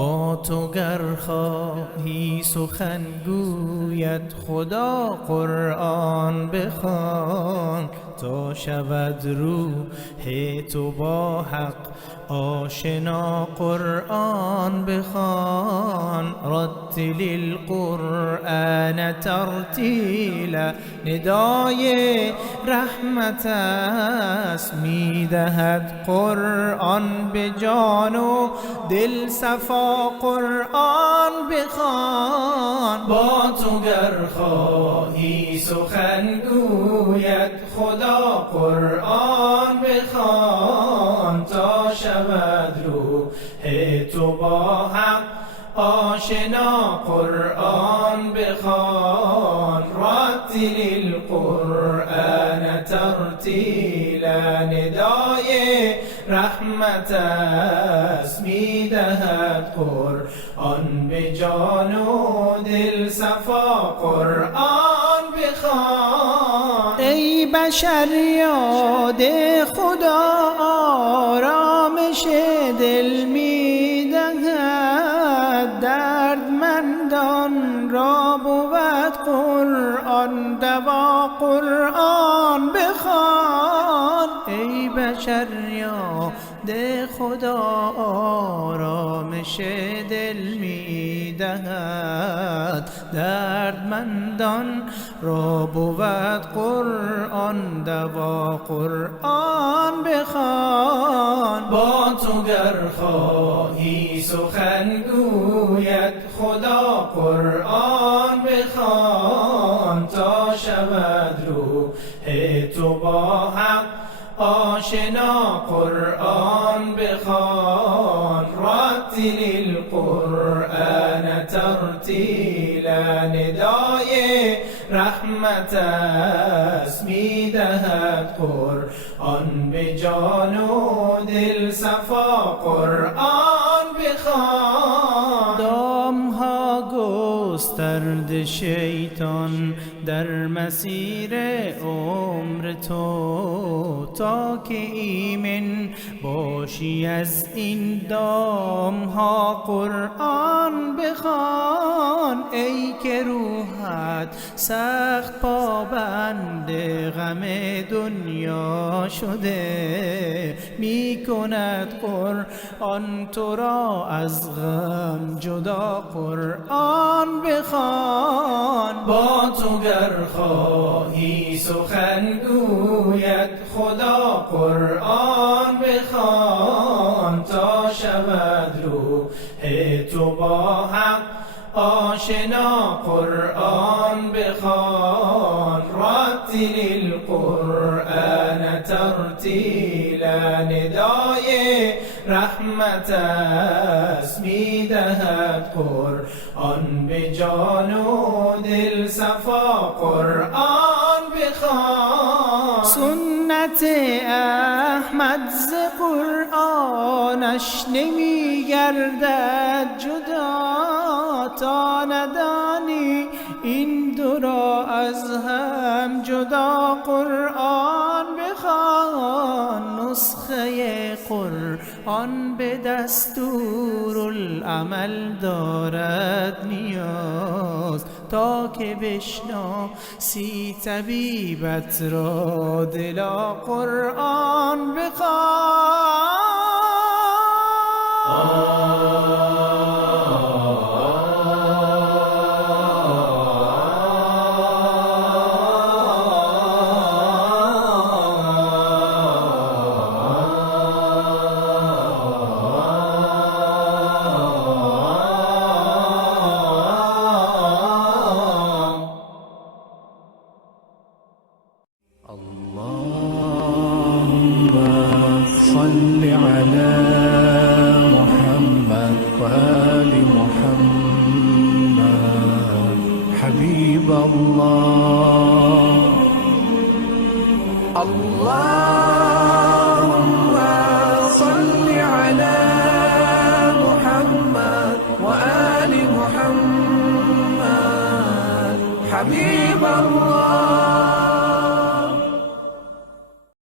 با تو گر خواهی سخن گوید خدا قرآن بخوان تا شود روح تو با حق آشنا قرآن بخوان رتل القرآن ترتیلا ندای رحمت است میدهد قرآن به جان و دل صفا قرآن بخوان با تو گر خواهی سخن گوید خدا قرآن بخوان تا شود روح تو با حق آشنا قرآن بخوان رتل القرآن ترتیلا ندای رحمت است میدهد قرآن به جان و دل صفا قرآن بخوان ای بشر یاد خدا آرامش دل میدهد دردمندان را بود قرآن دوا قرآن بخوان ای بشر یاد خدا آرامش دل میدهد دردمندان را بود قرآن دوا قرآن بخوان با تو گر خواهی سخن گوید خدا قرآن بخوان تا شود روح تو با حق آشنا قرآن بخوان رتل القرآن ترتیلا ندای رحمت است میدهد قرآن به جان و دل صفا قرآن بخوان دامها گسترد شیطان در مسیر عمر تو تا که ایمن باشی از این دامها قرآن بخوان ای که روحت سخت پابند غم دنیا شده می کند قرآن تو را از غم جدا قرآن بخوان با تو گر خواهی سخن گوید خدا قرآن بخوان تا شود روح تو با حق آشنا قرآن بخوان رتل القرآن ترتیلا ندای رحمت است میدهد قرآن به جان و دل صفا قرآن بخوان سنت احمد ز قرآنش نمی گردد جدا تا ندانی این دو را از هم جدا قرآن بخوان نسخه قرآن به دستور العمل دارد نیاز تا که بشناسی طبیبت را دلا قرآن بخوان صل على محمد وآل محمد حبيب الله